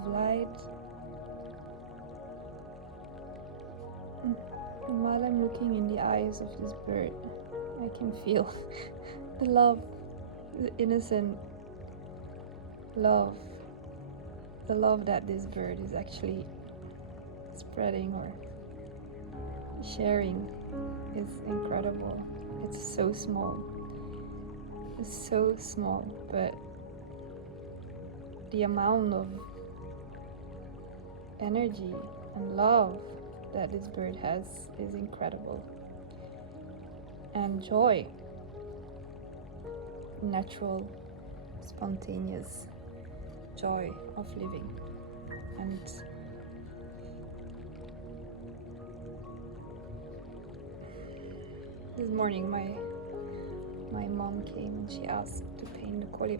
of light. And while I'm looking in the eyes of this bird, I can feel the love, the innocent love, the love that this bird is actually spreading or sharing is incredible. It's so small. It's so small, but the amount of energy and love that this bird has is incredible. And joy, natural, spontaneous joy of living. And this morning my mom came and she asked to paint the Colibri.